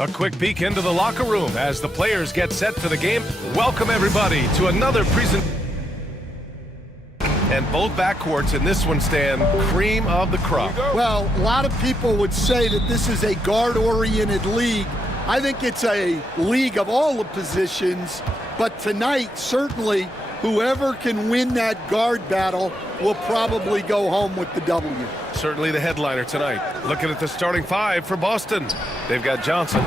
A quick peek into the locker room as the players get set for the game. Welcome everybody to another presentation. And both backcourts in this one stand cream of the crop. Well, a lot of people would say that this is a guard-oriented league. I think it's a league of all the positions, but tonight, certainly, whoever can win that guard battle will probably go home with the W. Certainly the headliner tonight. Looking at the starting five for Boston. They've got Johnson,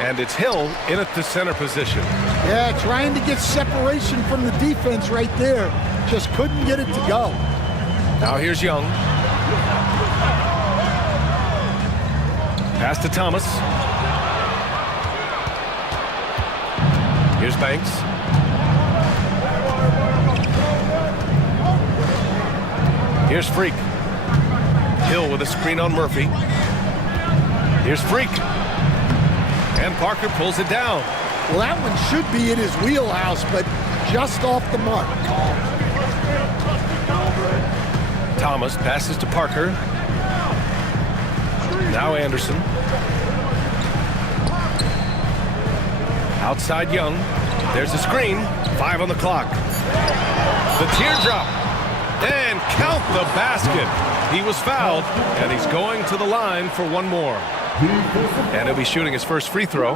and it's Hill in at the center position. Yeah, trying to get separation from the defense right there. Just couldn't get it to go. Now here's Young. Pass to Thomas. Here's Banks. Here's Freak. Hill with a screen on Murphy. Here's Freak. And Parker pulls it down. Well, that one should be in his wheelhouse, but just off the mark. Thomas passes to Parker. Now Anderson. Outside Young. There's a screen. 5 on the clock. The teardrop. And count the basket. He was fouled, and he's going to the line for one more. And he'll be shooting his first free throw.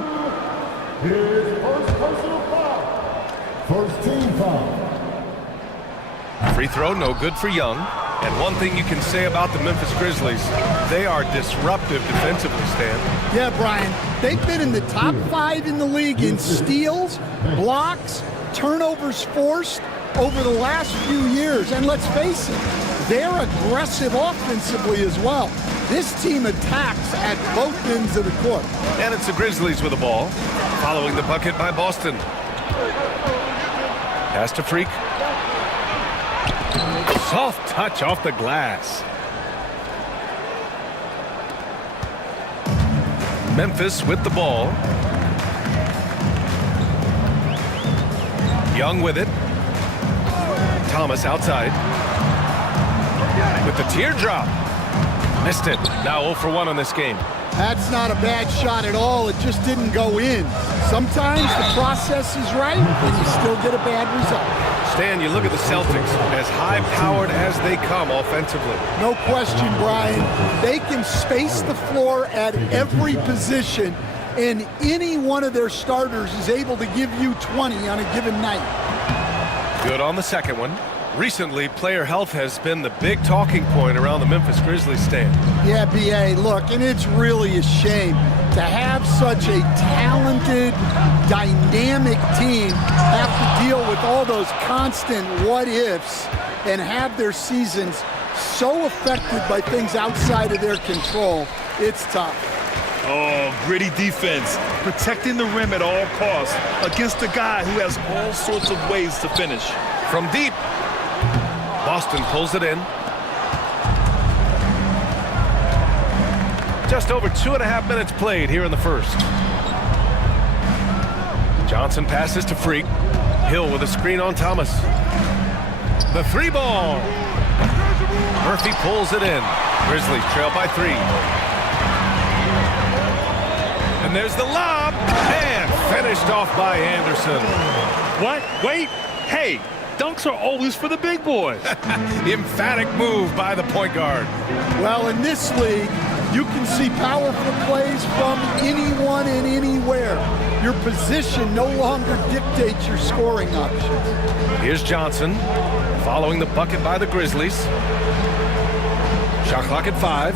His first personal foul. First team foul. Free throw, no good for Young. And one thing you can say about the Memphis Grizzlies, they are disruptive defensively, Stan. Yeah, Brian, they've been in the top 5 in the league in steals, blocks, turnovers forced over the last few years. And let's face it, they're aggressive offensively as well. This team attacks at both ends of the court. And it's the Grizzlies with the ball, following the bucket by Boston. Pass to Freak. Soft touch off the glass. Memphis with the ball. Young with it. Thomas outside. With the teardrop. Missed it. Now 0 for 1 on this game. That's not a bad shot at all. It just didn't go in. Sometimes the process is right, and you still get a bad result. Stan, you look at the Celtics, as high-powered as they come offensively. No question, Brian. They can space the floor at every position, and any one of their starters is able to give you 20 on a given night. Good on the second one. Recently, player health has been the big talking point around the Memphis Grizzlies stand. Yeah, B.A., look, and it's really a shame to have such a talented, dynamic team have to deal with all those constant what-ifs and have their seasons so affected by things outside of their control. It's tough. Oh, gritty defense, protecting the rim at all costs against a guy who has all sorts of ways to finish. From deep, Boston pulls it in. Just over 2.5 minutes played here in the first. Johnson passes to Freak. Hill with a screen on Thomas. The 3 ball. Murphy pulls it in. Grizzlies trail by 3. And there's the lob. And finished off by Anderson. What? Wait. Hey, dunks are always for the big boys. Emphatic move by the point guard. Well, in this league, you can see powerful plays from anyone and anywhere. Your position no longer dictates your scoring options. Here's Johnson, following the bucket by the Grizzlies. Shot clock at 5.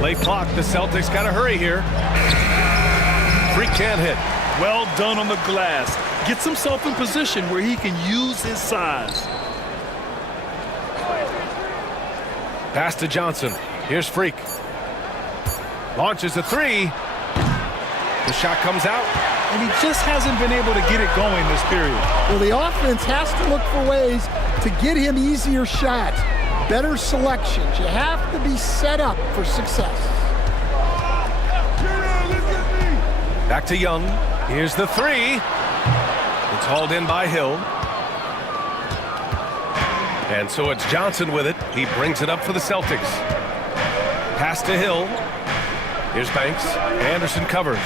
Late clock, the Celtics got to hurry here. Freak can't hit. Well done on the glass. Gets himself in position where he can use his size. Pass to Johnson. Here's Freak. Launches a 3. The shot comes out. And he just hasn't been able to get it going this period. Well, the offense has to look for ways to get him easier shots, better selections. You have to be set up for success. Back to Young. Here's the 3. It's hauled in by Hill. And so it's Johnson with it. He brings it up for the Celtics. Pass to Hill. Here's Banks. Anderson covers.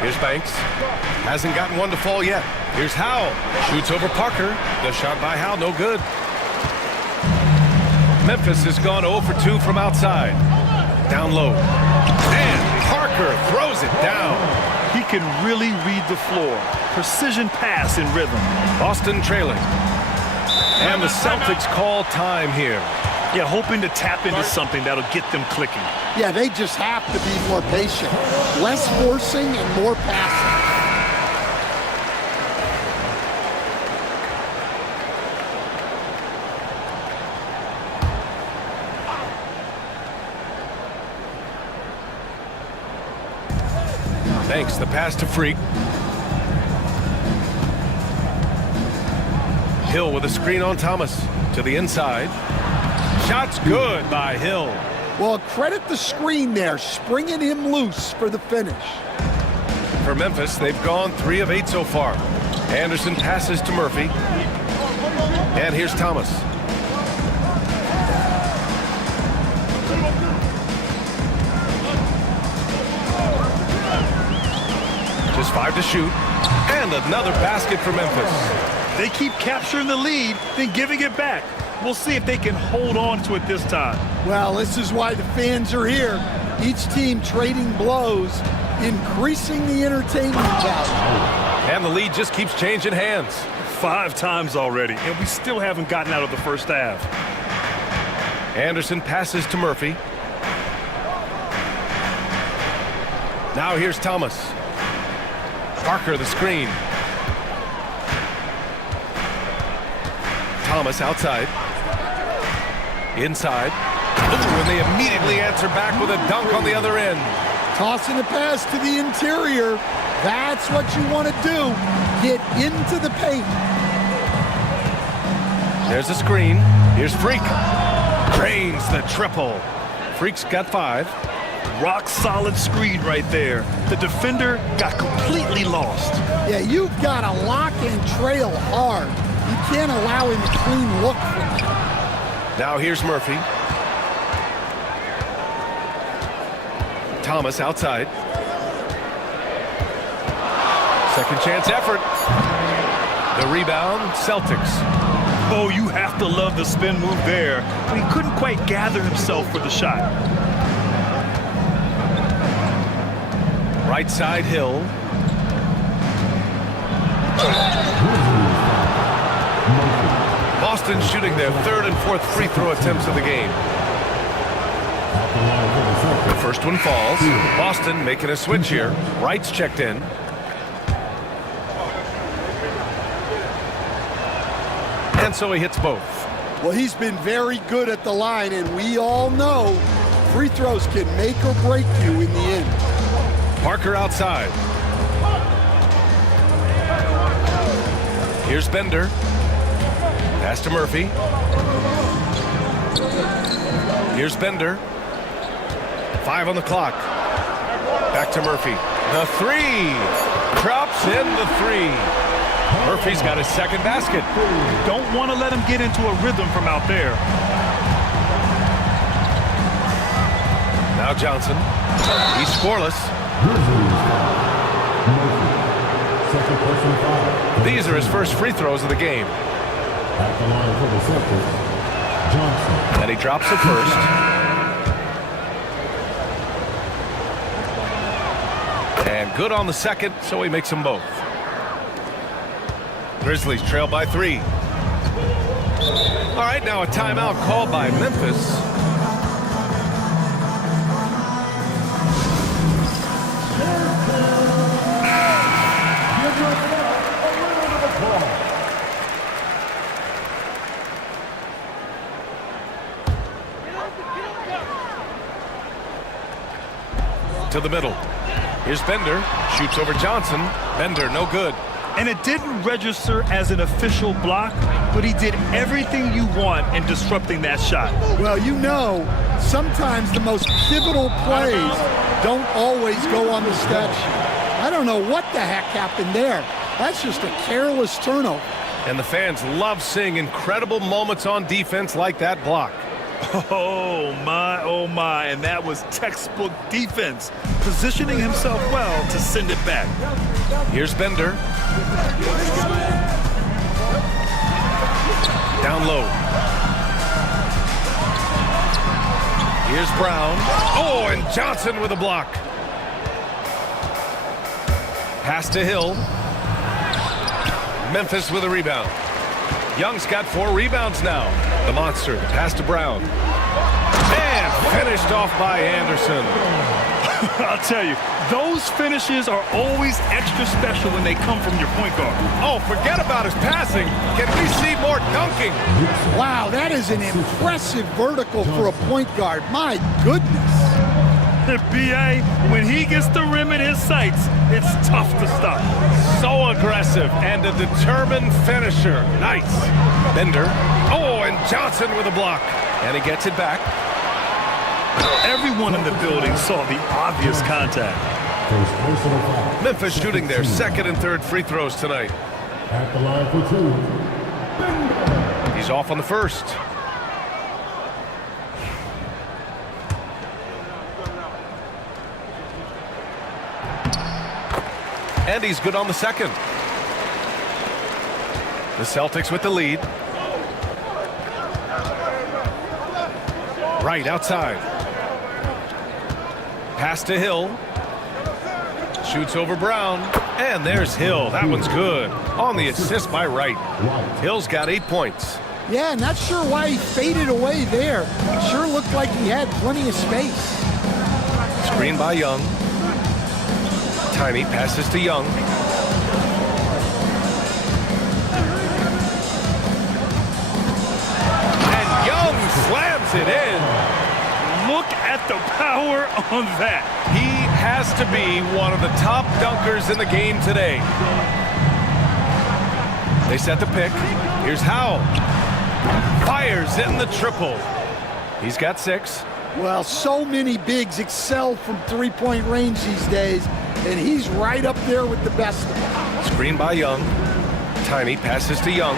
Here's Banks. Hasn't gotten one to fall yet. Here's Howell. Shoots over Parker. The shot by Howell, no good. Memphis has gone 0 for 2 from outside. Down low. And Parker throws it down. He can really read the floor. Precision pass in rhythm. Boston trailing. And the Celtics call time here. Yeah, hoping to tap into something that'll get them clicking. Yeah, they just have to be more patient. Less forcing and more passing. Banks, the pass to Freak. Hill with a screen on Thomas. To the inside. Shot's good by Hill. Well, credit the screen there, springing him loose for the finish. For Memphis, they've gone 3 of 8 so far. Anderson passes to Murphy. And here's Thomas. Just 5 to shoot. And another basket for Memphis. They keep capturing the lead, then giving it back. We'll see if they can hold on to it this time. Well, this is why the fans are here. Each team trading blows, increasing the entertainment value. And the lead just keeps changing hands. 5 times already, and we still haven't gotten out of the first half. Anderson passes to Murphy. Now here's Thomas. Parker the screen. Thomas outside. Inside. Ooh, and they immediately answer back with a dunk on the other end. Tossing a pass to the interior. That's what you want to do. Get into the paint. There's a screen. Here's Freak. Drains the triple. Freak's got 5. Rock solid screen right there. The defender got completely lost. Yeah, you've got to lock and trail hard. You can't allow him a clean look from you. Now here's Murphy. Thomas outside. Second chance effort. The rebound, Celtics. Oh, you have to love the spin move there. But he couldn't quite gather himself for the shot. Right side, Hill. Boston shooting their 3rd and 4th free throw attempts of the game. The first one falls. Boston making a switch here. Wright's checked in. And so he hits both. Well, he's been very good at the line, and we all know free throws can make or break you in the end. Parker outside. Here's Bender. Pass to Murphy. Here's Bender. 5 on the clock. Back to Murphy. The 3. Drops in the 3. Murphy's got his second basket. Don't want to let him get into a rhythm from out there. Now Johnson. He's scoreless. Second personal foul. These are his first free throws of the game. At the line for the Celtics, Johnson. And he drops it first. And good on the second, so he makes them both. Grizzlies trail by 3. All right, now a timeout called by Memphis. To the middle. Here's Bender. Shoots over Johnson. Bender, no good. And it didn't register as an official block, but he did everything you want in disrupting that shot. Well, you know, sometimes the most pivotal plays don't always go on the stat sheet. I don't know what the heck happened there. That's just a careless turnover. And the fans love seeing incredible moments on defense like that block. Oh my, and that was textbook defense, positioning himself well to send it back. Here's Bender. Down low. Here's Brown. Oh, and Johnson with a block. Pass to Hill. Memphis with a rebound. Young's got 4 rebounds now. The monster. Pass to Brown. And finished off by Anderson. I'll tell you, those finishes are always extra special when they come from your point guard. Oh, forget about his passing. Can we see more dunking? Wow, that is an impressive vertical for a point guard. My goodness. B.A., when he gets the rim in his sights, it's tough to stop. So aggressive and a determined finisher. Nice. Bender. Oh, and Johnson with a block. And he gets it back. Everyone in the building saw the obvious contact. First personal foul. Memphis shooting their second and third free throws tonight. At the line for 2. He's off on the first. And he's good on the second. The Celtics with the lead. Right outside. Pass to Hill. Shoots over Brown. And there's Hill. That one's good. On the assist by Wright. Hill's got 8 points. Yeah, not sure why he faded away there. Sure looked like he had plenty of space. Screen by Young. Tiny passes to Young. And Young slams it in. Look at the power on that. He has to be one of the top dunkers in the game today. They set the pick. Here's Howell. Fires in the triple. He's got 6. Well, so many bigs excel from three-point range these days, and he's right up there with the best of them. Screen by Young. Tiny passes to Young.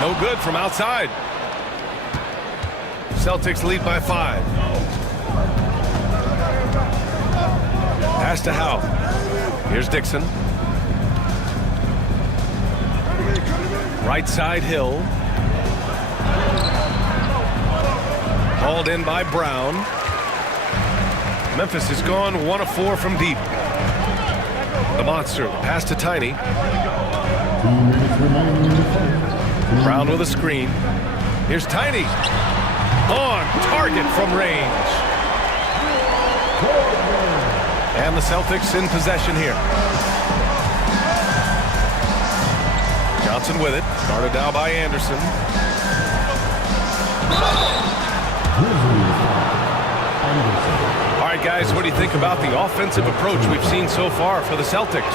No good from outside. Celtics lead by 5. Pass to Howell. Here's Dixon. Right side Hill. Hauled in by Brown. Memphis has gone 1 of 4 from deep. The monster. Pass to Tiny. 2 minutes remaining in the first. Brown with a screen. Here's Tiny. On target from range. And the Celtics in possession here. Johnson with it. Guarded now by Anderson. All right, guys, what do you think about the offensive approach we've seen so far for the Celtics?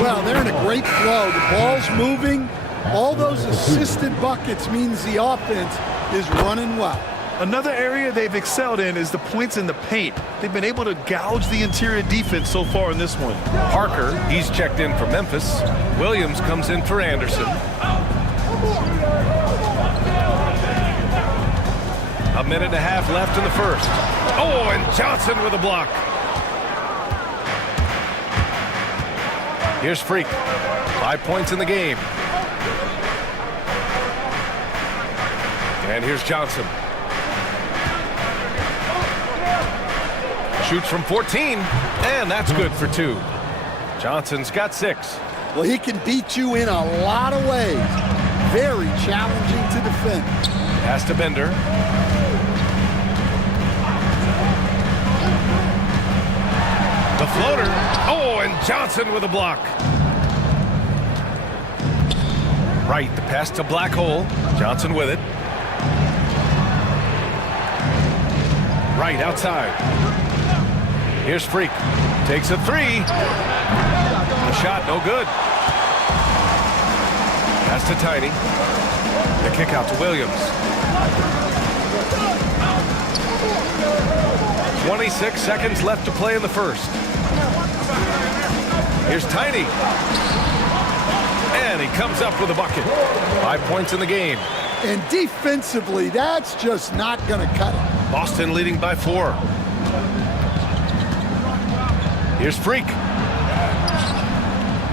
Well, they're in a great flow. The ball's moving. All those assisted buckets means the offense is running well. Another area they've excelled in is the points in the paint. They've been able to gouge the interior defense so far in this one. Parker, he's checked in for Memphis. Williams comes in for Anderson. A minute and a half left in the first. Oh, and Johnson with a block. Here's Freak. 5 points in the game. And here's Johnson. Shoots from 14, and that's good for 2. Johnson's got 6. Well, he can beat you in a lot of ways. Very challenging to defend. Pass to Bender. The floater. Oh, and Johnson with a block. Right, the pass to Black Hole. Johnson with it. Right, outside. Here's Freak. Takes a 3. The shot, no good. Pass to Tiny. The kick out to Williams. 26 seconds left to play in the first. Here's Tiny. And he comes up with a bucket. 5 points in the game. And defensively, that's just not going to cut it. Boston leading by 4. Here's Freak.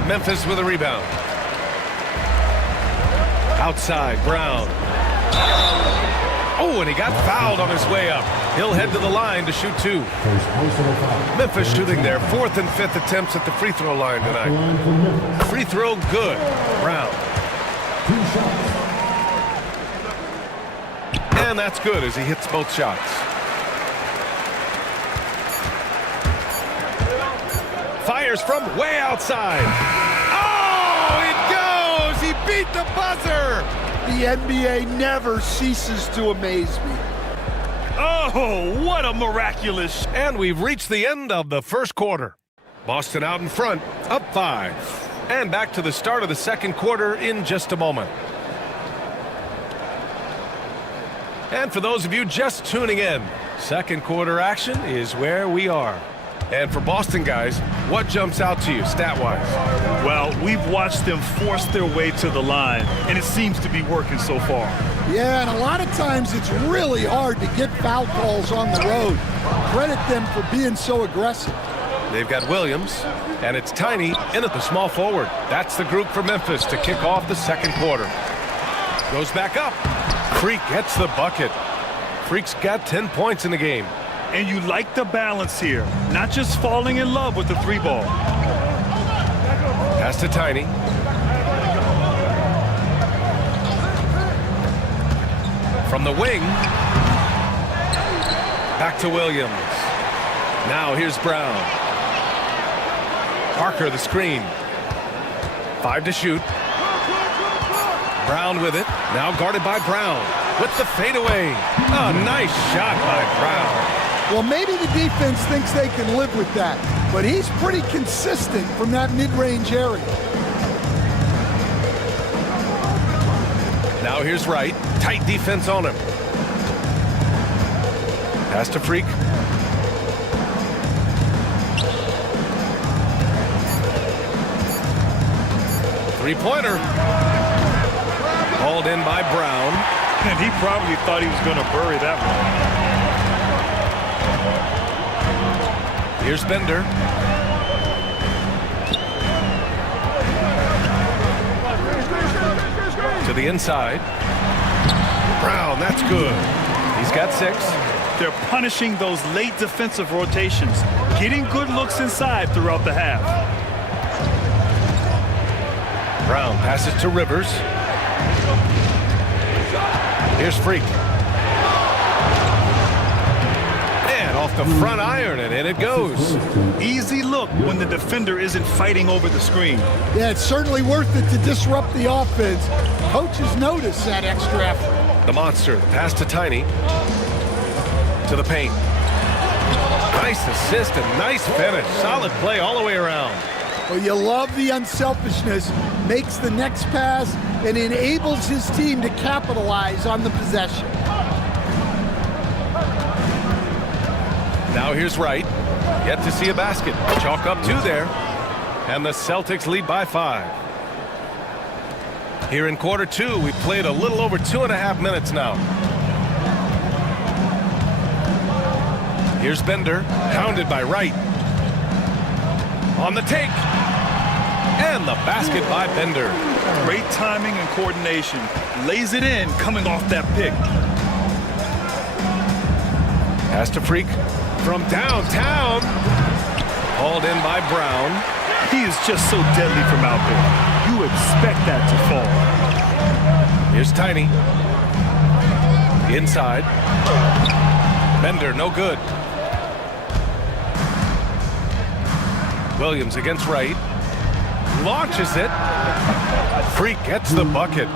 Memphis with a rebound. Outside, Brown. Oh, and he got fouled on his way up. He'll head to the line to shoot 2. Memphis shooting their 4th and 5th attempts at the free throw line tonight. Free throw good. Brown. And that's good as he hits both shots. Fires from way outside. Oh, it goes! He beat the buzzer! The NBA never ceases to amaze me. Oh, what a miraculous. And we've reached the end of the first quarter. Boston out in front, up 5. And back to the start of the second quarter in just a moment. And for those of you just tuning in, second quarter action is where we are. And for Boston guys, what jumps out to you stat-wise? Well, we've watched them force their way to the line, and it seems to be working so far. Yeah, and a lot of times it's really hard to get foul calls on the road. Credit them for being so aggressive. They've got Williams, and it's Tiny in at the small forward. That's the group for Memphis to kick off the second quarter. Goes back up. Freak gets the bucket. Freak's got 10 points in the game. And you like the balance here, not just falling in love with the 3-ball. Pass to Tiny. From the wing. Back to Williams. Now here's Brown. Parker the screen. 5 to shoot. Brown with it. Now guarded by Brown. With the fadeaway. Oh, nice shot by Brown. Well, maybe the defense thinks they can live with that, but he's pretty consistent from that mid-range area. Now here's Wright. Tight defense on him. Pass to Freak. Three-pointer. Hauled in by Brown. And he probably thought he was going to bury that one. Here's Bender. To the inside. Brown, that's good. He's got 6. They're punishing those late defensive rotations, getting good looks inside throughout the half. Brown passes to Rivers. Here's Freak. And off the front iron, and in it goes. Easy look when the defender isn't fighting over the screen. Yeah, it's certainly worth it to disrupt the offense. Coaches notice that extra effort. The monster, the pass to Tiny. To the paint. Nice assist and nice finish. Solid play all the way around. Well, you love the unselfishness, makes the next pass, and enables his team to capitalize on the possession. Now here's Wright. Yet to see a basket. Chalk up 2 there. And the Celtics lead by 5. Here in quarter 2, we've played a little over 2.5 minutes now. Here's Bender, hounded by Wright. On the take. And the basket by Bender. Great timing and coordination. Lays it in coming off that pick. Pass to Freak from downtown. Hauled in by Brown. He is just so deadly from out there. You expect that to fall. Here's Tiny. Inside. Bender, no good. Williams against Wright. Launches it. Freak gets the bucket.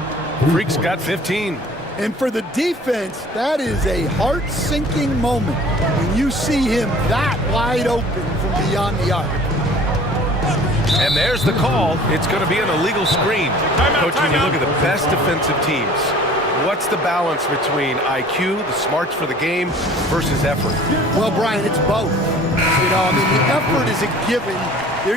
Freak's got 15. And for the defense, that is a heart-sinking moment when you see him that wide open from beyond the arc. And there's the call. It's going to be an illegal screen. Coach, when you look at the best defensive teams, what's the balance between IQ, the smarts for the game, versus effort? Well, Brian, it's both. You know, I mean, the effort is a given.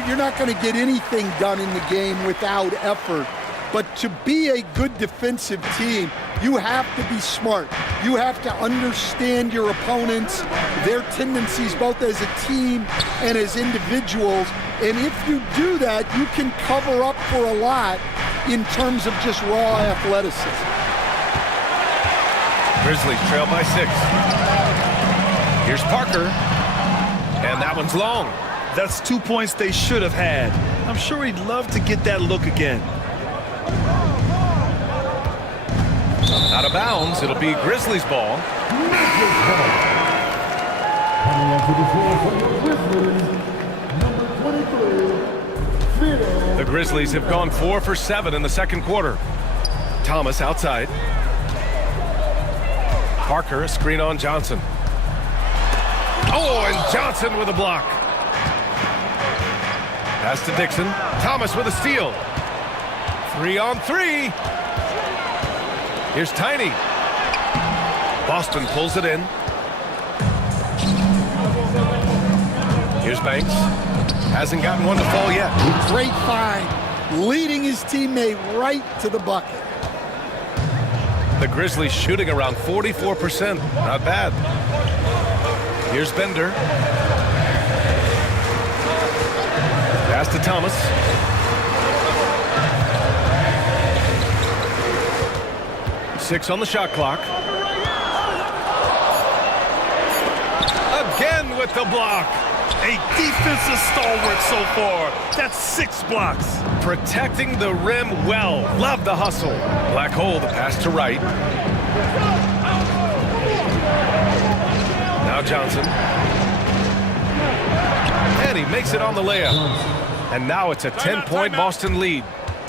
You're not going to get anything done in the game without effort. But to be a good defensive team, you have to be smart. You have to understand your opponents, their tendencies, both as a team and as individuals. And if you do that, you can cover up for a lot in terms of just raw athleticism. Grizzlies trail by 6. Here's Parker, and that one's long. That's 2 points they should have had. I'm sure he'd love to get that look again. Out of bounds, it'll be Grizzlies ball. Coming onto the floor for the Grizzlies, number 23, Fido. The Grizzlies have gone 4 for 7 in the second quarter. Thomas outside. Parker, a screen on Johnson. Oh, and Johnson with a block. Pass to Dixon. Thomas with a steal. 3 on 3. Here's Tiny. Boston pulls it in. Here's Banks. Hasn't gotten one to fall yet. Great find, leading his teammate right to the bucket. The Grizzlies shooting around 44%. Not bad. Here's Bender. Pass to Thomas. Six on the shot clock. Again with the block. A defensive stalwart so far. That's 6 blocks. Protecting the rim well. Love the hustle. Black hole, the pass to Wright. Now Johnson. And he makes it on the layup. And now it's a 10-point Boston lead.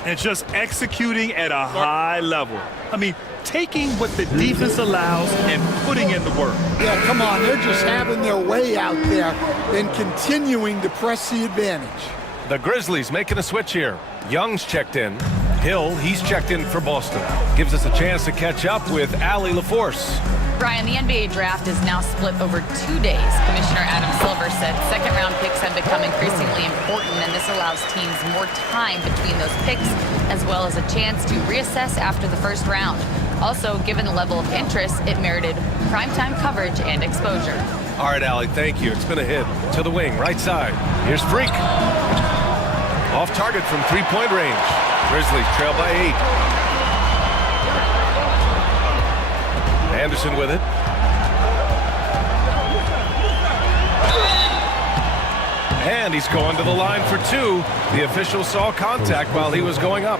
And just executing at a high level. I mean, taking what the defense allows and putting in the work. Yeah, come on, they're just having their way out there and continuing to press the advantage. The Grizzlies making a switch here. Young's checked in. Hill, he's checked in for Boston. Gives us a chance to catch up with Allie LaForce. Brian, the NBA draft is now split over 2 days. Commissioner Adam Silver said second-round picks have become increasingly important, and this allows teams more time between those picks, as well as a chance to reassess after the first round. Also, given the level of interest, it merited primetime coverage and exposure. All right, Allie, thank you. It's been a hit. To the wing, right side. Here's Freak. Off target from three-point range. Grizzlies trail by 8. Anderson with it. And he's going to the line for 2. The official saw contact while he was going up.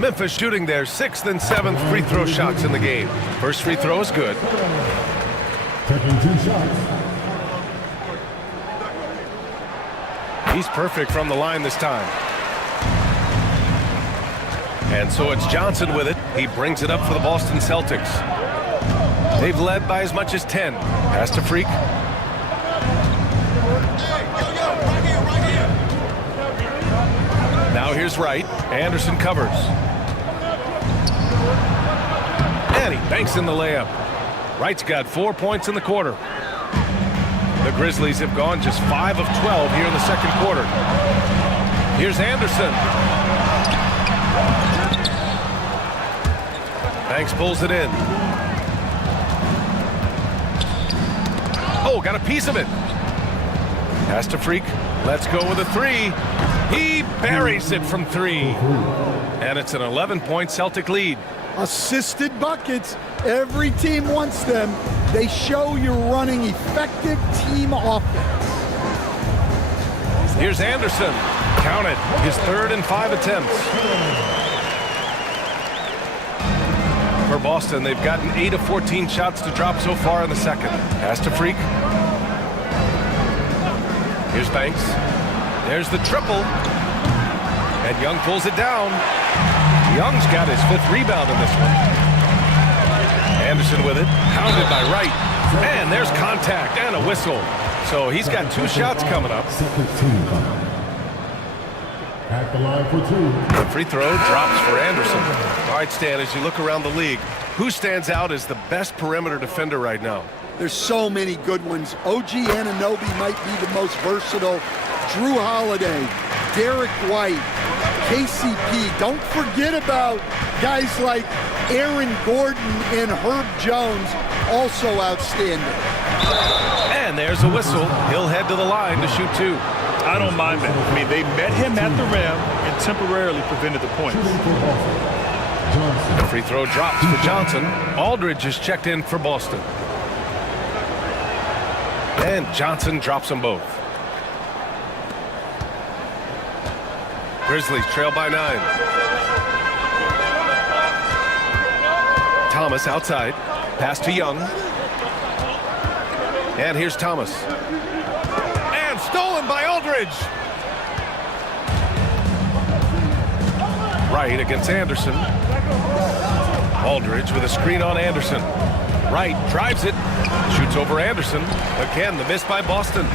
Memphis shooting their 6th and 7th free throw shots in the game. First free throw is good. Taking 2 shots. He's perfect from the line this time. And so it's Johnson with it. He brings it up for the Boston Celtics. They've led by as much as 10. Pass to Freak. Now here's Wright. Anderson covers. And he banks in the layup. Wright's got 4 points in the quarter. The Grizzlies have gone just 5 of 12 here in the second quarter. Here's Anderson. Banks pulls it in. Oh, got a piece of it. Pass to Freak. Let's go with a 3. He buries it from 3. And it's an 11-point Celtic lead. Assisted buckets. Every team wants them. They show you're running effective team offense. Here's Anderson. Count it. His 3rd and 5 attempts. For Boston, they've gotten 8 of 14 shots to drop so far in the second. Pass to Freak. Here's Banks. There's the triple. And Young pulls it down. Young's got his 5th rebound in this one. Anderson with it. Pounded by Wright. And there's contact and a whistle. So he's got 2 shots coming up. At the line for 2. The free throw drops for Anderson. All right, Stan, as you look around the league, who stands out as the best perimeter defender right now? There's so many good ones. OG Anunoby might be the most versatile. Drew Holiday, Derek White, KCP. Don't forget about guys like Aaron Gordon and Herb Jones, also outstanding. And there's a whistle. He'll head to the line to shoot 2. I don't mind that. I mean, they met him at the rim and temporarily prevented the points. The free throw drops for Johnson. Aldridge is checked in for Boston. And Johnson drops them both. Grizzlies trail by 9. Thomas outside. Pass to Young. And here's Thomas. And stolen by Aldridge. Wright against Anderson. Aldridge with a screen on Anderson. Wright drives it. Shoots over Anderson. Again, the miss by Boston.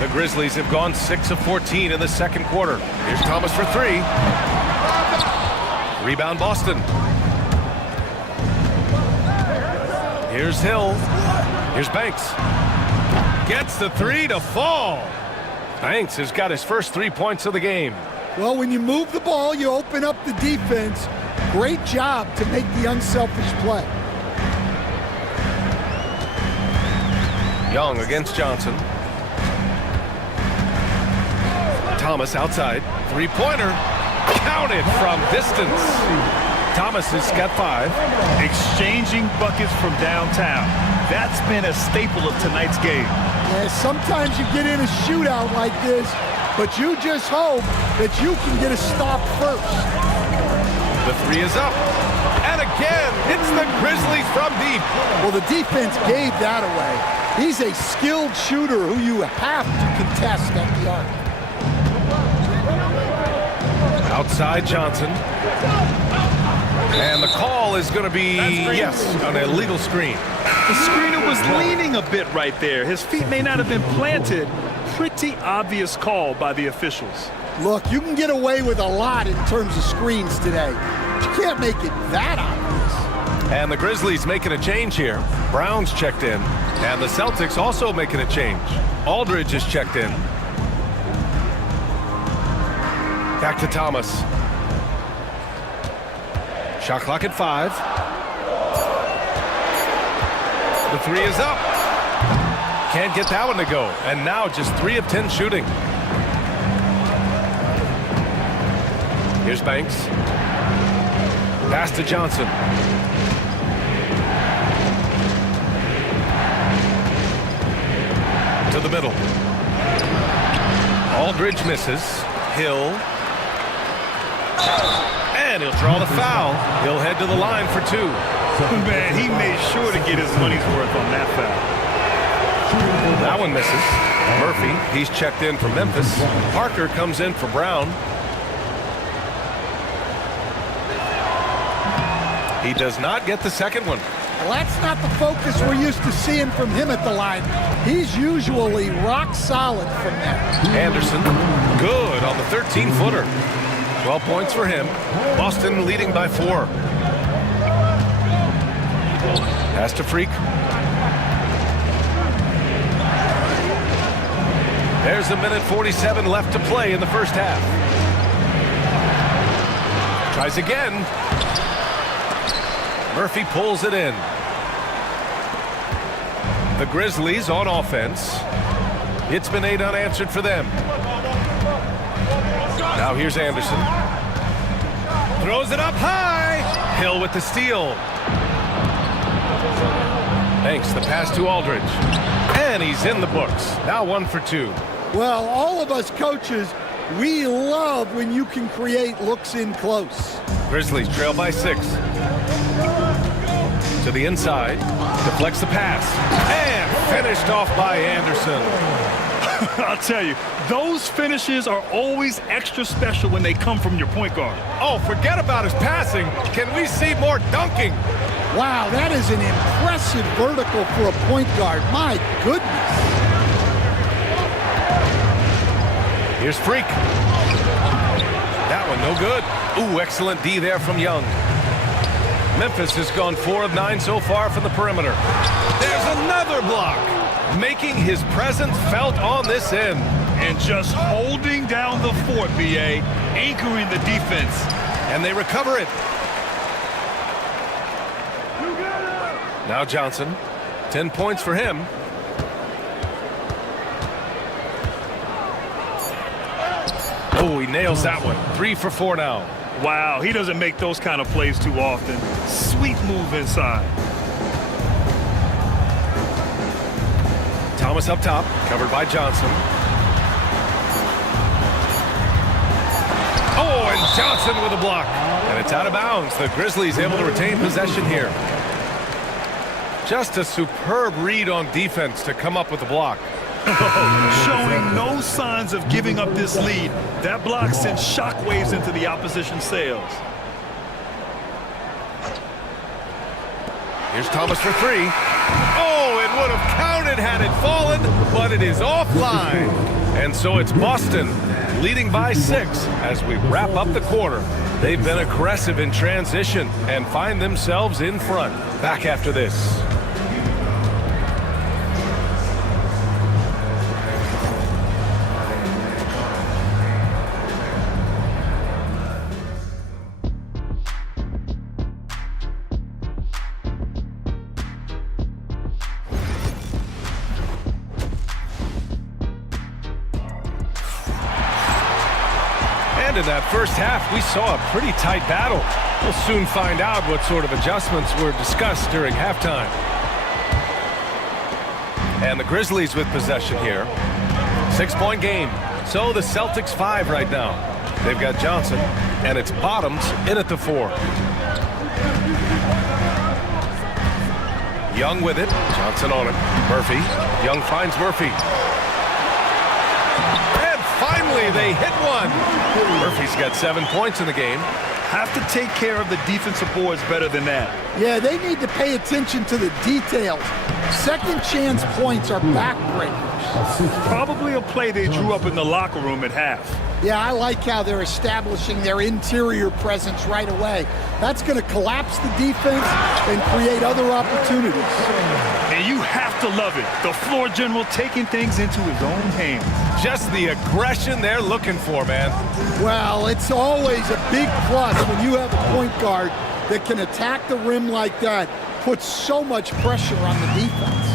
The Grizzlies have gone 6 of 14 in the second quarter. Here's Thomas for 3. Rebound Boston. Here's Hill. Here's Banks. Gets the 3 to fall. Banks has got his first 3 points of the game. Well, when you move the ball, you open up the defense. Great job to make the unselfish play. Young against Johnson. Thomas outside. 3-pointer. Counted from distance. Thomas has got 5. Exchanging buckets from downtown. That's been a staple of tonight's game. Yeah, sometimes you get in a shootout like this, but you just hope that you can get a stop first. The 3 is up. And again, it's the Grizzlies from deep. Well, the defense gave that away. He's a skilled shooter who you have to contest at the arc. Outside Johnson. And the call is going to be, yes, an illegal screen. The screener was leaning a bit right there. His feet may not have been planted. Pretty obvious call by the officials. Look, you can get away with a lot in terms of screens today. But you can't make it that obvious. And the Grizzlies making a change here. Brown's checked in. And the Celtics also making a change. Aldridge is checked in. Back to Thomas. Shot clock at 5. The 3 is up. Can't get that one to go. And now just 3 of 10 shooting. Here's Banks. Pass to Johnson. To the middle. Aldridge misses. Hill. And he'll draw the foul. He'll head to the line for 2. Man, he made sure to get his money's worth on that foul. That one misses. Murphy, he's checked in for Memphis. Parker comes in for Brown. He does not get the second one. Well, that's not the focus we're used to seeing from him at the line. He's usually rock solid from there. Anderson, good on the 13-footer. 12 points for him. Boston leading by 4. Pass to Freak. There's 1:47 left to play in the first half. Tries again. Murphy pulls it in. The Grizzlies on offense. It's been 8 unanswered for them. Now here's Anderson. Throws it up high. Hill with the steal. Banks the pass to Aldridge. And he's in the books. Now 1 for 2. Well, all of us coaches, we love when you can create looks in close. Grizzlies trail by 6. To the inside. Deflects the pass. And finished off by Anderson. I'll tell you, those finishes are always extra special when they come from your point guard. Oh, forget about his passing. Can we see more dunking? Wow, that is an impressive vertical for a point guard. My goodness. Here's Freak. That one no good. Ooh, excellent D there from Young. Memphis has gone 4 of 9 so far from the perimeter. There's another block. Making his presence felt on this end. And just holding down the fort, BA. anchoring the defense. And they recover it. Now Johnson, 10 points for him. Oh, he nails that one. 3 for 4 now. Wow, he doesn't make those kind of plays too often. Sweet move inside. Thomas up top, covered by Johnson. Oh, and Johnson with a block. And it's out of bounds. The Grizzlies able to retain possession here. Just a superb read on defense to come up with the block. Showing no signs of giving up this lead. That block sends shockwaves into the opposition sails. Here's Thomas for 3. Oh, it would have counted had it fallen, but it is offline. And so it's Boston leading by 6 as we wrap up the quarter. They've been aggressive in transition and find themselves in front. Back after this. In that first half, we saw a pretty tight battle. We'll soon find out what sort of adjustments were discussed during halftime. And the Grizzlies with possession here. 6-point game. So the Celtics 5 right now. They've got Johnson, and it's Bottoms in at the 4. Young with it. Johnson on it. Murphy. Young finds Murphy. Finally, they hit one. Murphy's got 7 points in the game. Have to take care of the defensive boards better than that. Yeah, they need to pay attention to the details. Second chance points are backbreakers. Probably a play they drew up in the locker room at half. Yeah, I like how they're establishing their interior presence right away. That's going to collapse the defense and create other opportunities. And you have to love it. The floor general taking things into his own hands. Just the aggression they're looking for, man. Well, it's always a big plus when you have a point guard that can attack the rim like that, puts so much pressure on the defense.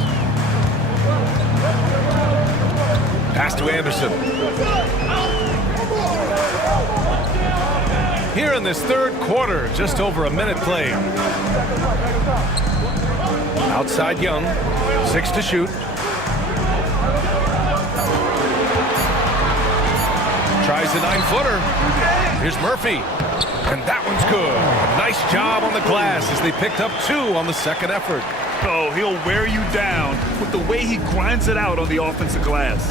Pass to Anderson. Here in this third quarter, just over a minute played. Outside Young, 6 to shoot. Tries a 9-footer. Here's Murphy. And that one's good. Nice job on the glass as they picked up 2 on the second effort. Oh, he'll wear you down with the way he grinds it out on the offensive glass.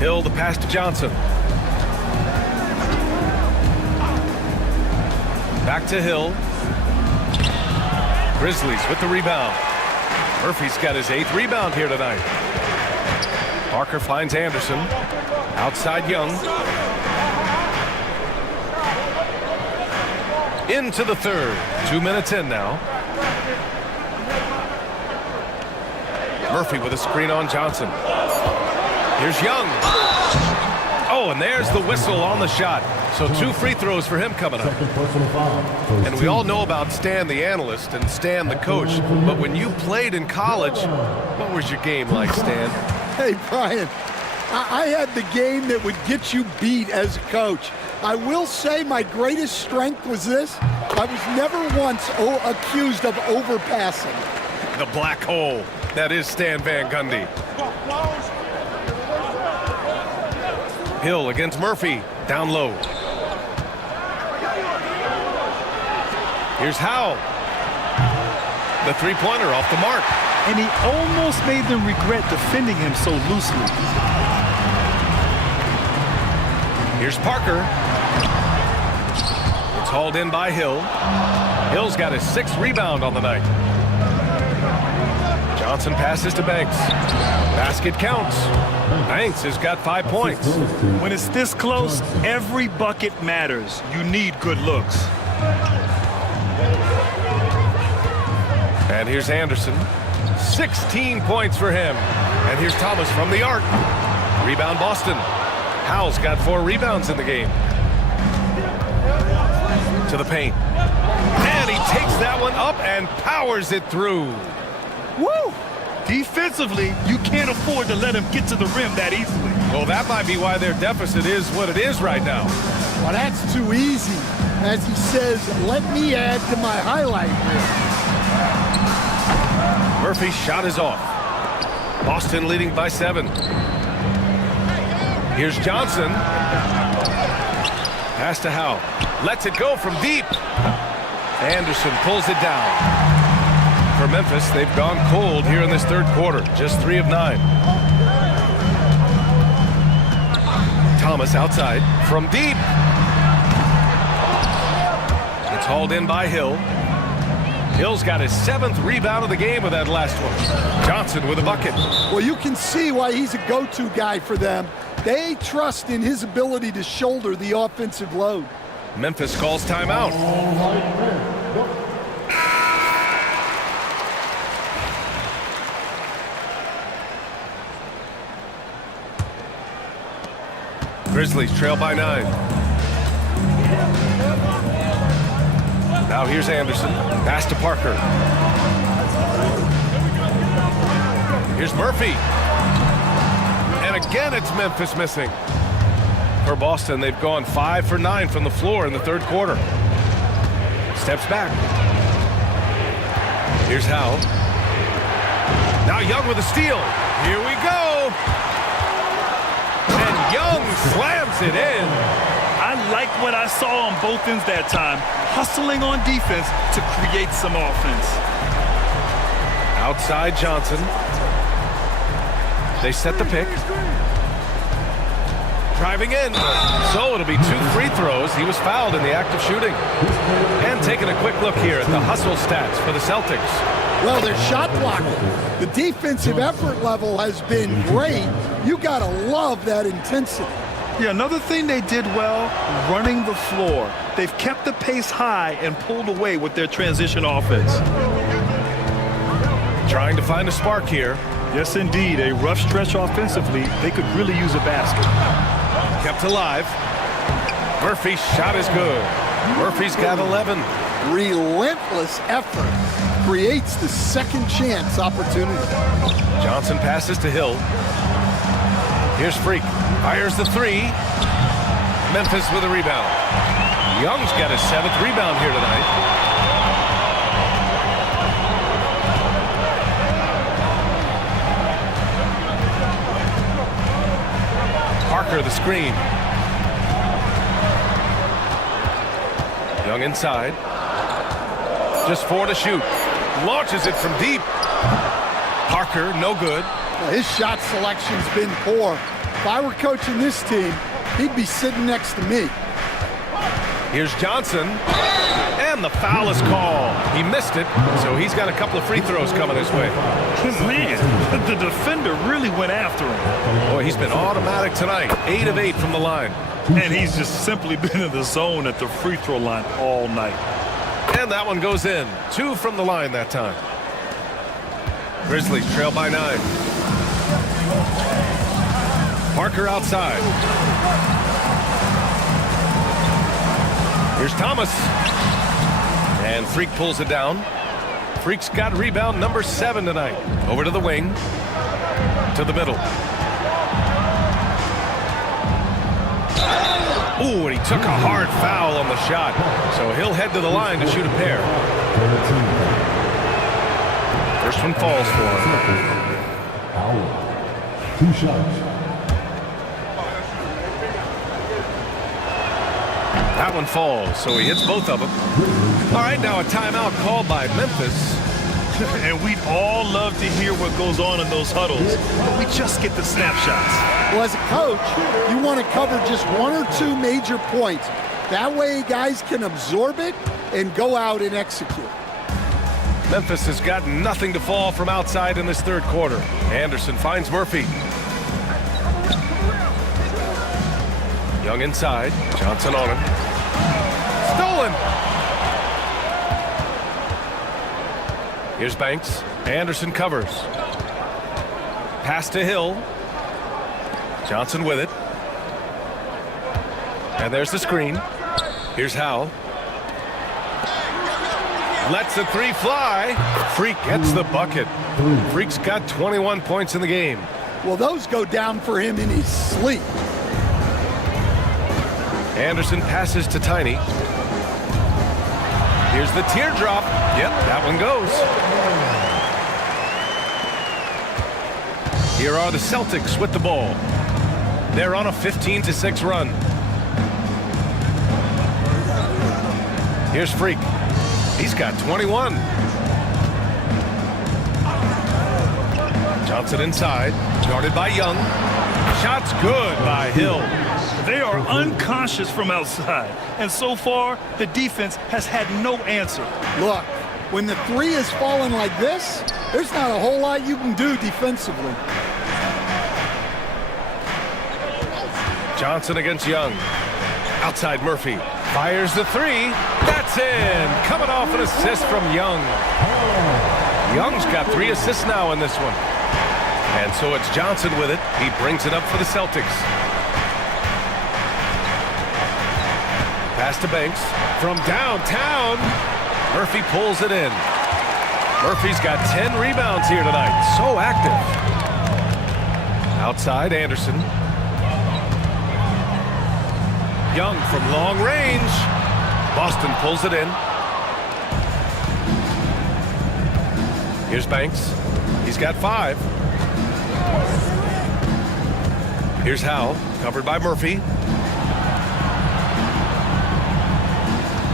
Hill, the pass to Johnson. Back to Hill. Grizzlies with the rebound. Murphy's got his 8th rebound here tonight. Parker finds Anderson. Outside Young. Into the third. 2 minutes in now. Murphy with a screen on Johnson. Here's Young. Oh, and there's the whistle on the shot. So 2 free throws for him coming up. And we all know about Stan the analyst and Stan the coach. But when you played in college, what was your game like, Stan? Hey, Brian, I had the game that would get you beat as a coach. I will say my greatest strength was this. I was never once accused of overpassing. The black hole. That is Stan Van Gundy. Hill against Murphy. Down low. Here's Howe. The three-pointer off the mark. And he almost made them regret defending him so loosely. Here's Parker. It's hauled in by Hill. Hill's got his 6th rebound on the night. Johnson passes to Banks. Basket counts. Banks has got 5 points. When it's this close, every bucket matters. You need good looks. And here's Anderson. 16 points for him. And here's Thomas from the arc. Rebound Boston. Howell's got 4 rebounds in the game. To the paint. And he takes that one up and powers it through. Woo! Defensively, you can't afford to let him get to the rim that easily. Well, that might be why their deficit is what it is right now. Well, that's too easy. As he says, let me add to my highlight reel. Murphy's shot is off. Boston leading by 7. Here's Johnson. Pass to Howell. Lets it go from deep. Anderson pulls it down. For Memphis, they've gone cold here in this third quarter. Just 3 of 9. Thomas outside from deep. It's hauled in by Hill. Hill's got his 7th rebound of the game with that last one. Johnson with a bucket. Well, you can see why he's a go-to guy for them. They trust in his ability to shoulder the offensive load. Memphis calls timeout. Grizzlies trail by 9. Now here's Anderson. Pass to Parker. Here's Murphy. And again, it's Memphis missing. For Boston, they've gone 5 for 9 from the floor in the third quarter. Steps back. Here's Howell. Now Young with a steal. Here we go. And Young slams it in. I like what I saw on both ends that time. Hustling on defense to create some offense. Outside Johnson. They set the pick. Driving in. So it'll be 2 free throws. He was fouled in the act of shooting. And taking a quick look here at the hustle stats for the Celtics. Well, they're shot blocking. The defensive effort level has been great. You got to love that intensity. Yeah, another thing they did well, running the floor. They've kept the pace high and pulled away with their transition offense. Trying to find a spark here. Yes, indeed. A rough stretch offensively. They could really use a basket. Kept alive. Murphy's shot is good. Murphy's got 11. Relentless effort creates the second chance opportunity. Johnson passes to Hill. Here's Freak. Fires the 3. Memphis with a rebound. Young's got his 7th rebound here tonight. Parker the screen. Young inside. Just 4 to shoot. Launches it from deep. Parker, no good. Well, his shot selection's been poor. If I were coaching this team, he'd be sitting next to me. Here's Johnson. And the foul is called. He missed it, so he's got a couple of free throws coming his way. Man, the defender really went after him. Boy, he's been automatic tonight. 8 of 8 from the line. And he's just simply been in the zone at the free throw line all night. And that one goes in. 2 from the line that time. Grizzlies trail by 9. Parker outside. Here's Thomas. And Freak pulls it down. Freak's got rebound number 7 tonight. Over to the wing. To the middle. Ooh, and he took a hard foul on the shot. So he'll head to the line to shoot a pair. First one falls for him. 2 shots. That one falls, so he hits both of them. All right, now a timeout called by Memphis. And we'd all love to hear what goes on in those huddles, but we just get the snapshots. Well, as a coach, you want to cover just 1 or 2 major points. That way guys can absorb it and go out and execute. Memphis has got nothing to fall from outside in this third quarter. Anderson finds Murphy. Young inside. Johnson on him. Stolen! Here's Banks. Anderson covers. Pass to Hill. Johnson with it. And there's the screen. Here's Howell. Lets the three fly. Freak gets the bucket. Freak's got 21 points in the game. Well, those go down for him in his sleep. Anderson passes to Tiny. Here's the teardrop. Yep, that one goes. Here are the Celtics with the ball. They're on a 15-6 run. Here's Freak. He's got 21. Johnson inside, guarded by Young. Shot's good by Hill. They are unconscious from outside, and so far, the defense has had no answer. Look, when the three is falling like this, there's not a whole lot you can do defensively. Johnson against Young. Outside Murphy. Fires the three. That's in. Coming off an assist from Young. Young's got 3 assists now in this one. And so it's Johnson with it. He brings it up for the Celtics. Pass to Banks. From downtown. Murphy pulls it in. Murphy's got 10 rebounds here tonight. So active. Outside Anderson. Young from long range. Boston pulls it in. Here's Banks. He's got 5. Here's Howell, covered by Murphy.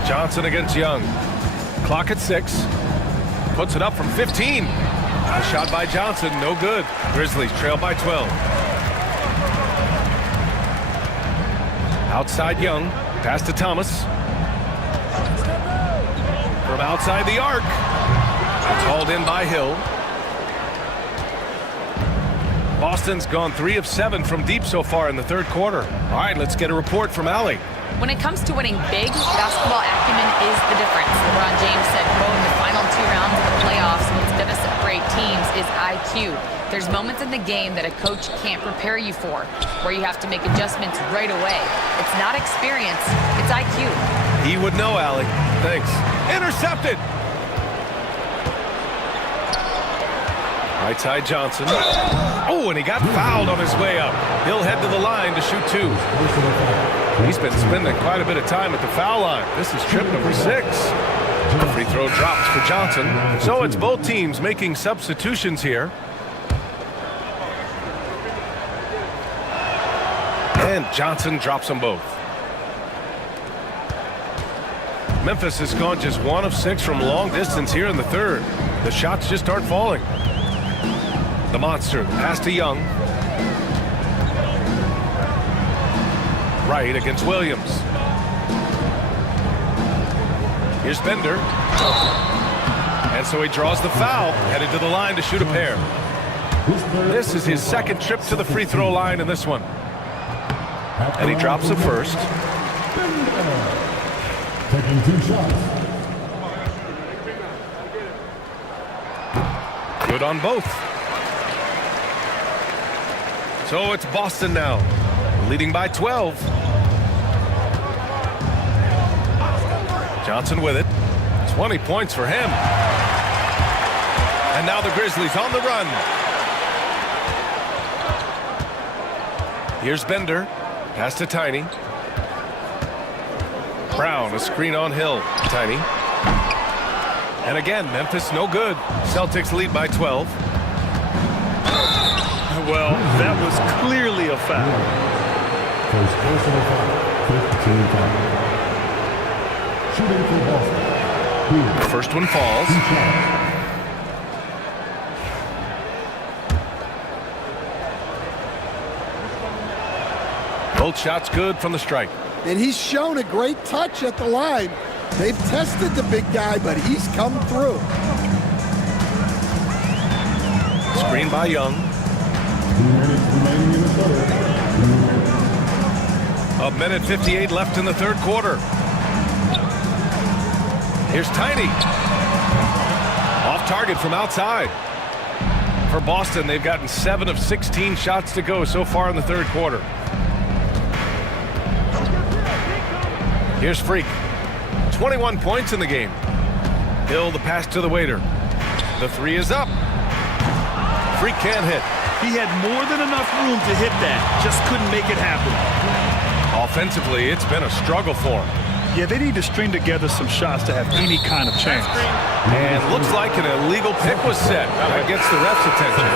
Johnson against Young. Clock at 6. Puts it up from 15. A shot by Johnson, no good. Grizzlies trail by 12. Outside Young, pass to Thomas. From outside the arc. It's hauled in by Hill. Boston's gone 3 of 7 from deep so far in the third quarter. All right, let's get a report from Allie. When it comes to winning big, basketball acumen is the difference. LeBron James said, quote, in the final 2 rounds of the playoffs, what's going to separate teams is IQ. There's moments in the game that a coach can't prepare you for, where you have to make adjustments right away. It's not experience, it's IQ. He would know, Allie. Thanks. Intercepted. Right side Johnson. Oh, and he got fouled on his way up. He'll head to the line to shoot 2. He's been spending quite a bit of time at the foul line. This is trip number 6. The free throw drops for Johnson. So it's both teams making substitutions here. And Johnson drops them both. Memphis has gone just 1 of 6 from long distance here in the third. The shots just aren't falling. The monster pass to Young. Right against Williams. Here's Bender. And so he draws the foul, headed to the line to shoot a pair. This is his second trip to the free throw line in this one. And he drops the first. Taking 2 shots. Good on both. So it's Boston now, leading by 12. Johnson with it. 20 points for him. And now the Grizzlies on the run. Here's Bender. Pass to Tiny. Brown, a screen on Hill. Tiny. And again, Memphis no good. Celtics lead by 12. Well, that was clearly a foul. First personal foul. 15 foul. Shooting for Boston. The first one falls. 2 shots. Both shots good from the strike. And he's shown a great touch at the line. They've tested the big guy, but he's come through. Screen by Young. 2 minutes remaining in the third. 1:58 left in the third quarter. Here's Tiny. Off target from outside. For Boston, they've gotten 7 of 16 shots to go so far in the third quarter. Here's Freak. 21 points in the game. Hill, the pass to the waiter. The three is up. Freak can't hit. He had more than enough room to hit that, just couldn't make it happen. Offensively, it's been a struggle for him. Yeah, they need to string together some shots to have any kind of chance. And looks like an illegal pick was set. That gets the ref's attention.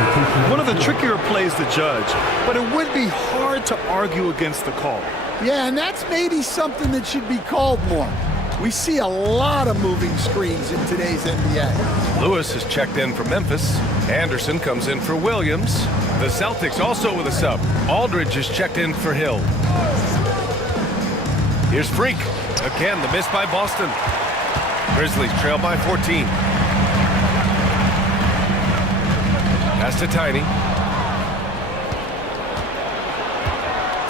One of the trickier plays to judge, but it would be hard to argue against the call. Yeah, and that's maybe something that should be called more. We see a lot of moving screens in today's NBA. Lewis is checked in for Memphis. Anderson comes in for Williams. The Celtics also with a sub. Aldridge is checked in for Hill. Here's Freak. Again, the miss by Boston. Grizzlies trail by 14. Pass to Tiny.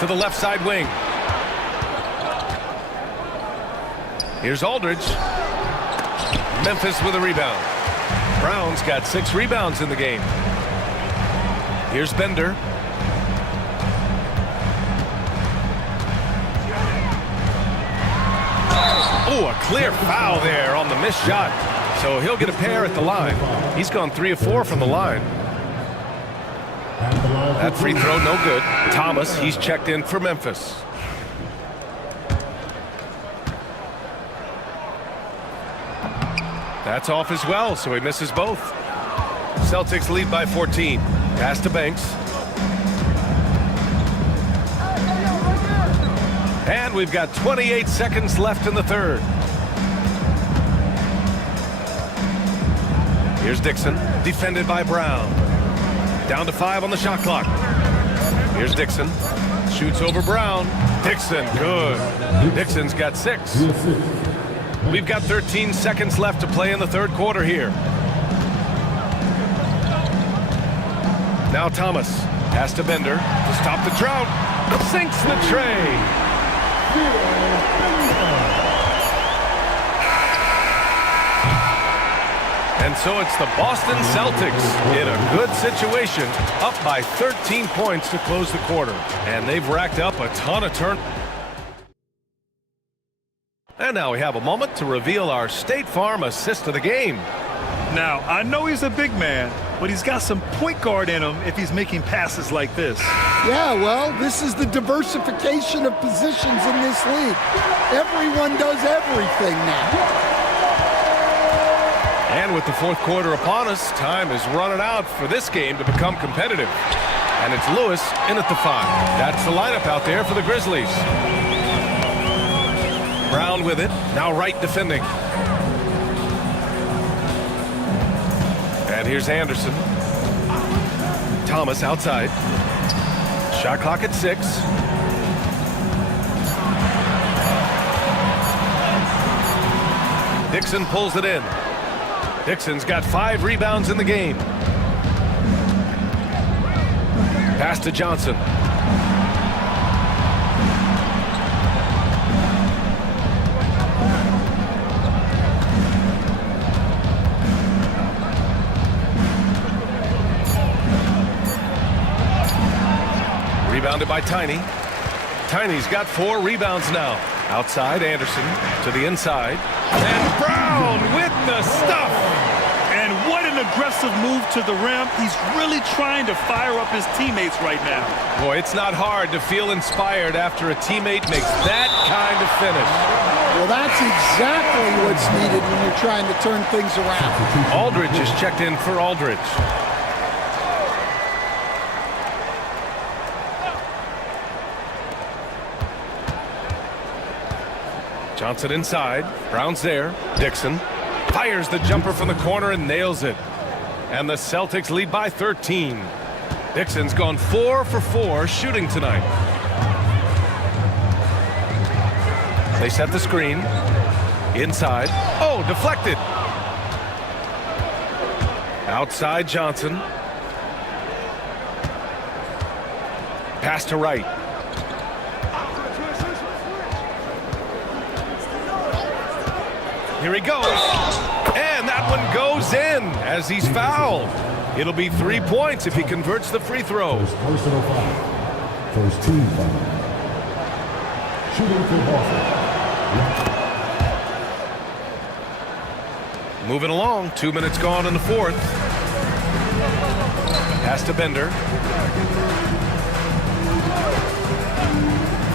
To the left side wing. Here's Aldridge. Memphis with a rebound. Brown's got 6 rebounds in the game. Here's Bender. Oh, a clear foul there on the missed shot. So he'll get a pair at the line. He's gone 3 of 4 from the line. That free throw no good. Thomas, he's checked in for Memphis. That's off as well, so he misses both. Celtics lead by 14. Pass to Banks. And we've got 28 seconds left in the third. Here's Dixon, defended by Brown. Down to 5 on the shot clock. Here's Dixon, shoots over Brown. Dixon, good. Dixon's got 6. We've got 13 seconds left to play in the third quarter here. Now Thomas, pass to Bender to stop the drought. Sinks the tray. And so it's the Boston Celtics in a good situation, up by 13 points to close the quarter. And they've racked up a ton of turn. And now we have a moment to reveal our State Farm assist of the game. Now, I know he's a big man, but he's got some point guard in him if he's making passes like this. Yeah, well, this is the diversification of positions in this league. Everyone does everything now. And with the fourth quarter upon us, time is running out for this game to become competitive. And it's Lewis in at the 5. That's the lineup out there for the Grizzlies. Brown with it, now right defending. And here's Anderson. Thomas outside. Shot clock at 6. Dixon pulls it in. Dixon's got 5 rebounds in the game. Pass to Johnson. Rebounded by Tiny. Tiny's got 4 rebounds now. Outside, Anderson to the inside. And Brown with the stuff. And what an aggressive move to the rim. He's really trying to fire up his teammates right now. Boy, it's not hard to feel inspired after a teammate makes that kind of finish. Well, that's exactly what's needed when you're trying to turn things around. Aldridge is checked in for Aldridge. Johnson inside. Brown's there. Dixon fires the jumper from the corner and nails it. And the Celtics lead by 13. Dixon's gone 4 for 4 shooting tonight. They set the screen. Inside. Oh, deflected. Outside Johnson. Pass to Wright. Here he goes. And that one goes in as he's fouled. It'll be 3 points if he converts the free throw. Personal foul. First team foul. Shooting for Boston. Moving along, 2 minutes gone in the fourth. Pass to Bender.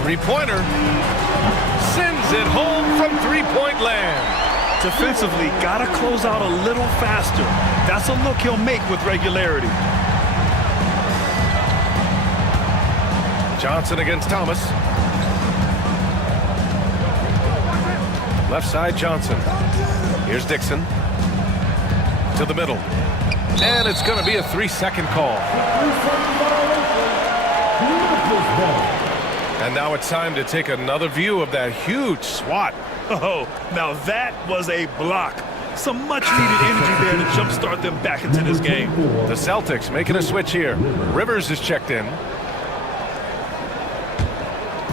Three-pointer. Sends it home from three-point land. Defensively, got to close out a little faster. That's a look he'll make with regularity. Johnson against Thomas. Left side, Johnson. Here's Dixon. To the middle. And it's going to be a 3-second call. And now it's time to take another view of that huge swat. Oh, now that was a block. Some much-needed energy there to jumpstart them back into this game. The Celtics making a switch here. Rivers is checked in.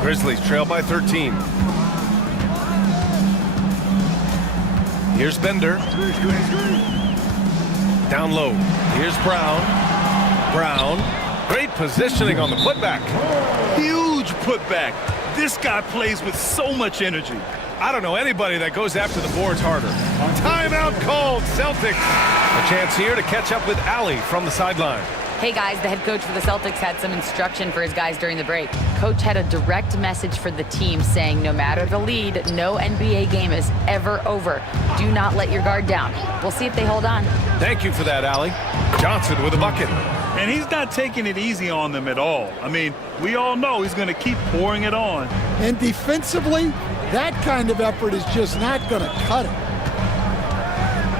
Grizzlies trail by 13. Here's Bender. Down low. Here's Brown. Brown. Great positioning on the putback. Huge putback. This guy plays with so much energy. I don't know anybody that goes after the boards harder. Timeout called. Celtics. A chance here to catch up with Allie from the sideline. Hey guys, the head coach for the Celtics had some instruction for his guys during the break. Coach had a direct message for the team saying no matter the lead, no NBA game is ever over. Do not let your guard down. We'll see if they hold on. Thank you for that, Allie. Johnson with a bucket. And he's not taking it easy on them at all. I mean, we all know he's going to keep pouring it on. And defensively, that kind of effort is just not going to cut it.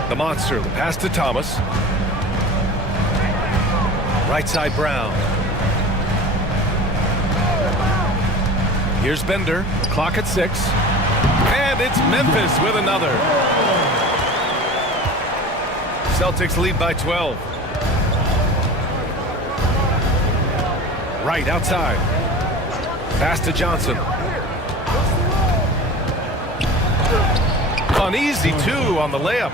The monster, the pass to Thomas. Right side, Brown. Here's Bender. Clock at 6. And it's Memphis with another. Celtics lead by 12. Right outside. Pass to Johnson. Uneasy, too, on the layup.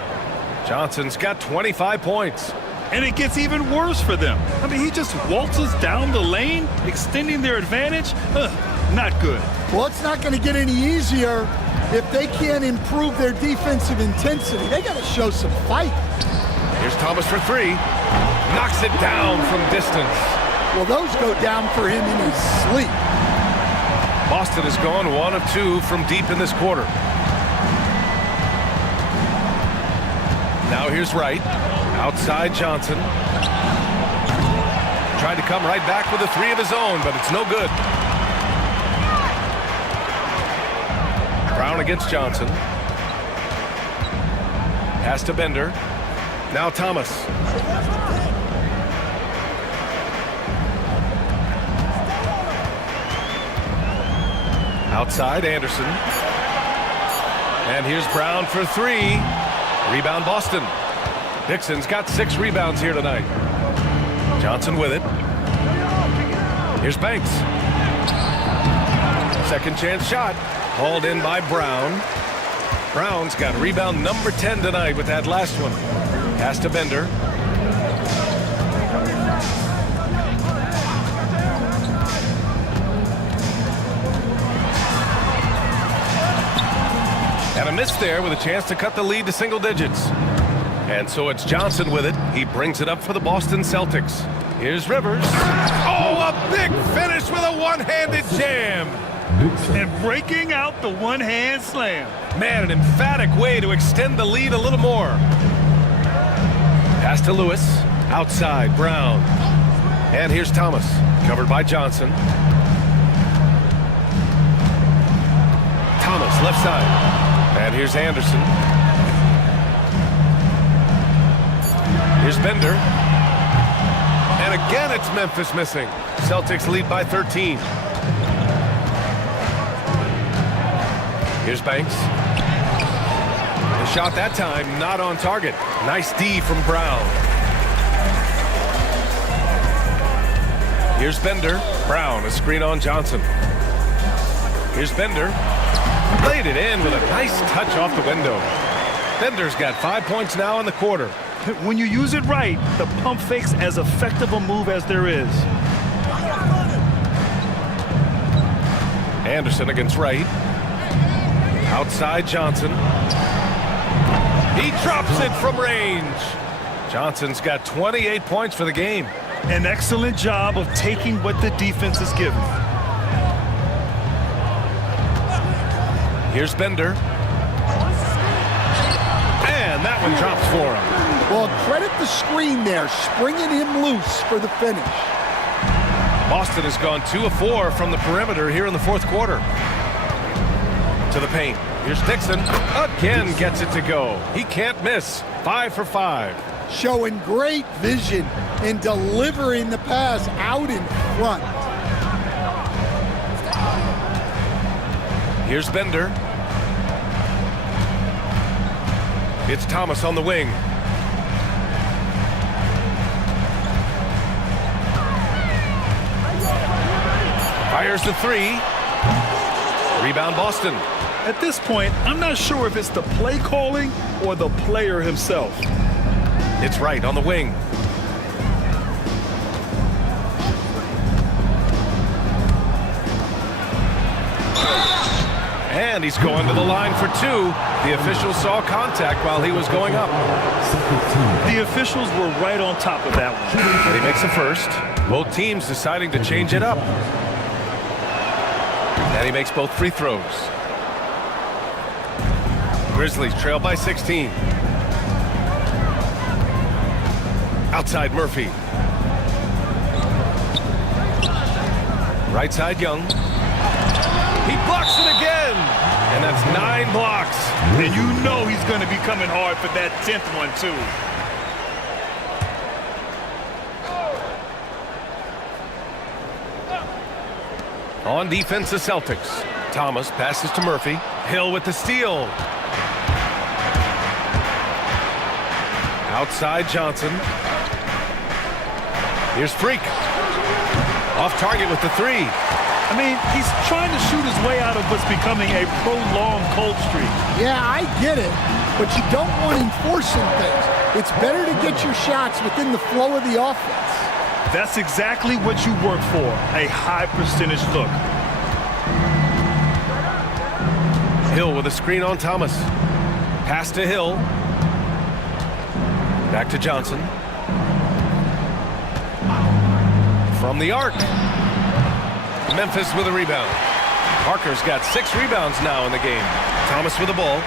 Johnson's got 25 points. And it gets even worse for them. I mean, he just waltzes down the lane, extending their advantage. Not good. Well, it's not going to get any easier if they can't improve their defensive intensity. They got to show some fight. Here's Thomas for 3. Knocks it down from distance. Well, those go down for him in his sleep. Boston has gone 1 of 2 from deep in this quarter. Now here's Wright. Outside Johnson. Tried to come right back with a 3 of his own, but it's no good. Brown against Johnson. Pass to Bender. Now Thomas. Outside Anderson. And here's Brown for 3. Rebound Boston. Dixon's got 6 rebounds here tonight. Johnson with it. Here's Banks. Second chance shot. Hauled in by Brown. Brown's got rebound number 10 tonight with that last one. Pass to Bender. And a miss there with a chance to cut the lead to single digits. And so it's Johnson with it. He brings it up for the Boston Celtics. Here's Rivers. Oh, a big finish with a one-handed jam. And breaking out the one-hand slam. Man, an emphatic way to extend the lead a little more. Pass to Lewis. Outside, Brown. And here's Thomas. Covered by Johnson. Thomas, left side. And here's Anderson. Here's Bender. And again, it's Memphis missing. Celtics lead by 13. Here's Banks. The shot that time not on target. Nice D from Brown. Here's Bender. Brown, a screen on Johnson. Here's Bender. Laid it in with a nice touch off the window. Bender's got 5 points now in the quarter. When you use it right, the pump fake's as effective a move as there is. Anderson against Wright. Outside Johnson. He drops it from range. Johnson's got 28 points for the game. An excellent job of taking what the defense is given. Here's Bender. And that one drops for him. Well, credit the screen there, springing him loose for the finish. Boston has gone 2 of 4 from the perimeter here in the fourth quarter. To the paint. Here's Dixon. Again gets it to go. He can't miss. 5 for 5. Showing great vision and delivering the pass out in front. Here's Bender. It's Thomas on the wing. Fires the 3. Rebound Boston. At this point, I'm not sure if it's the play calling or the player himself. It's Wright on the wing. And he's going to the line for 2. The official saw contact while he was going up. The officials were right on top of that one. And he makes the first. Both teams deciding to change it up. And he makes both free throws. Grizzlies trail by 16. Outside Murphy. Right side Young. He blocks it again. And that's 9 blocks. And you know he's going to be coming hard for that 10th one, too. On defense, the Celtics. Thomas passes to Murphy. Hill with the steal. Outside Johnson. Here's Freak. Off target with the 3. I mean, he's trying to shoot his way out of what's becoming a prolonged cold streak. Yeah, I get it, but you don't want him forcing things. It's better to get your shots within the flow of the offense. That's exactly what you work for, a high percentage look. Hill with a screen on Thomas. Pass to Hill. Back to Johnson. From the arc. Memphis with a rebound. Parker's got 6 rebounds now in the game. Thomas with the ball.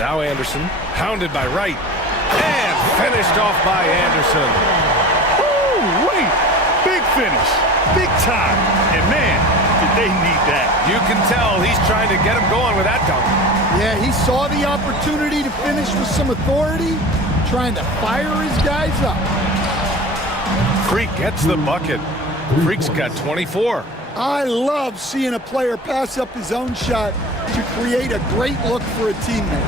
Now Anderson, hounded by Wright. And finished off by Anderson. Ooh, wait. Big finish. Big time. And man, did they need that. You can tell he's trying to get him going with that dunk. Yeah, he saw the opportunity to finish with some authority, trying to fire his guys up. Freak gets the bucket. Freak's got 24. I love seeing a player pass up his own shot to create a great look for a teammate.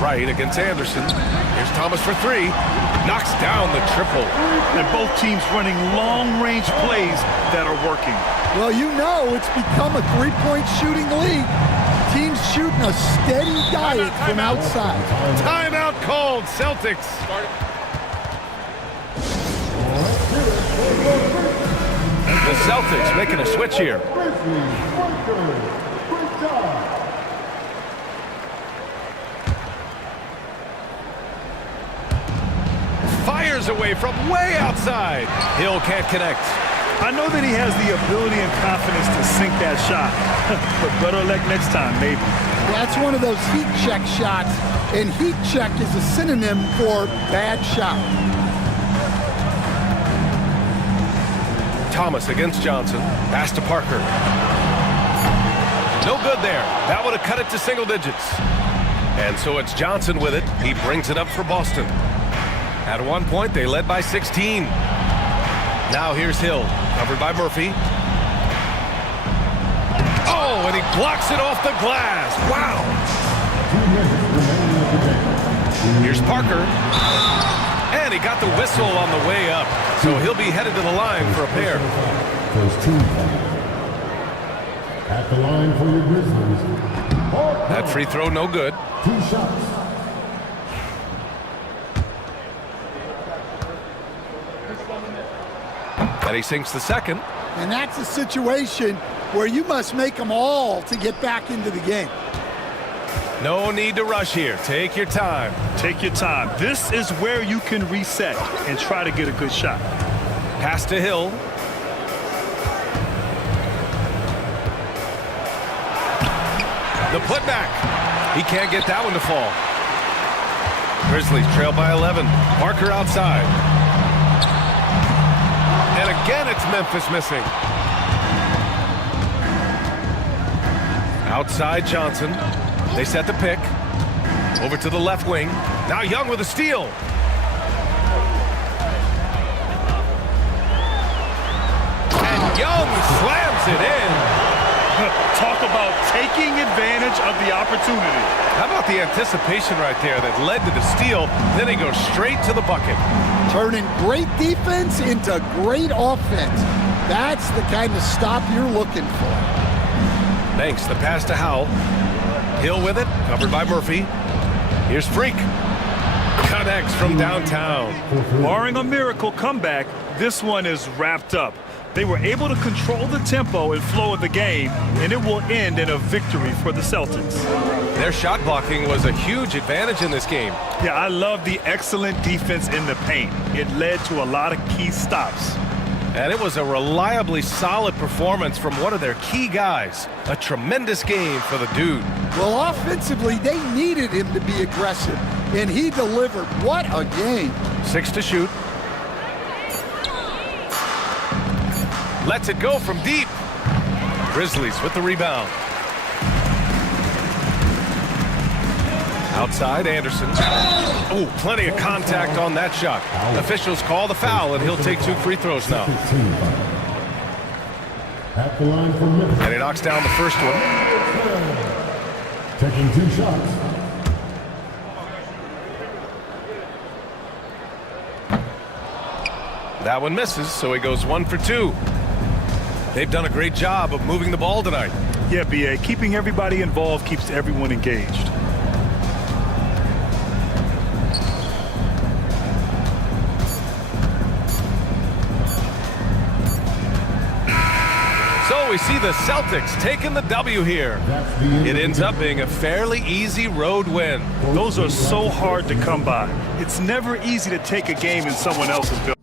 Right against Anderson. Here's Thomas for 3. Knocks down the triple. And both teams running long-range plays that are working. Well, you know it's become a three-point shooting league. Teams shooting a steady diet from outside. Timeout called, Celtics. The Celtics making a switch here. Fires away from way outside. Hill can't connect. I know that he has the ability and confidence to sink that shot, but better luck next time, maybe. That's one of those heat check shots, and heat check is a synonym for bad shot. Thomas against Johnson. Pass to Parker. No good there. That would have cut it to single digits. And so it's Johnson with it. He brings it up for Boston. At one point, they led by 16. Now here's Hill, covered by Murphy. Oh, and he blocks it off the glass. Wow. Here's Parker. And he got the whistle on the way up. So he'll be headed to the line for a pair. First team foul. At the line for your Grizzlies. That free throw no good. 2 shots. And he sinks the second. And that's a situation where you must make them all to get back into the game. No need to rush here. Take your time. Take your time. This is where you can reset and try to get a good shot. Pass to Hill. The putback. He can't get that one to fall. Grizzlies trail by 11. Parker outside. And again, it's Memphis missing. Outside Johnson. They set the pick. Over to the left wing. Now Young with a steal. And Young slams it in. Talk about taking advantage of the opportunity. How about the anticipation right there that led to the steal? Then he goes straight to the bucket. Turning great defense into great offense. That's the kind of stop you're looking for. Thanks. The pass to Howell. Hill with it, covered by Murphy. Here's Freak. Connects from downtown. Barring a miracle comeback, this one is wrapped up. They were able to control the tempo and flow of the game, and it will end in a victory for the Celtics. Their shot blocking was a huge advantage in this game. Yeah, I love the excellent defense in the paint. It led to a lot of key stops. And it was a reliably solid performance from one of their key guys. A tremendous game for the dude. Well, offensively, they needed him to be aggressive, and he delivered. What a game. 6 to shoot. Lets it go from deep. Grizzlies with the rebound. Outside, Anderson. Oh, plenty of contact on that shot. Officials call the foul, and he'll take 2 free throws now. At the line for Memphis. And he knocks down the first one. Taking 2 shots. That one misses, so he goes 1 for 2. They've done a great job of moving the ball tonight. Yeah, B.A., keeping everybody involved keeps everyone engaged. So we see the Celtics taking the W here. It ends up being a fairly easy road win. Those are so hard to come by. It's never easy to take a game in someone else's building.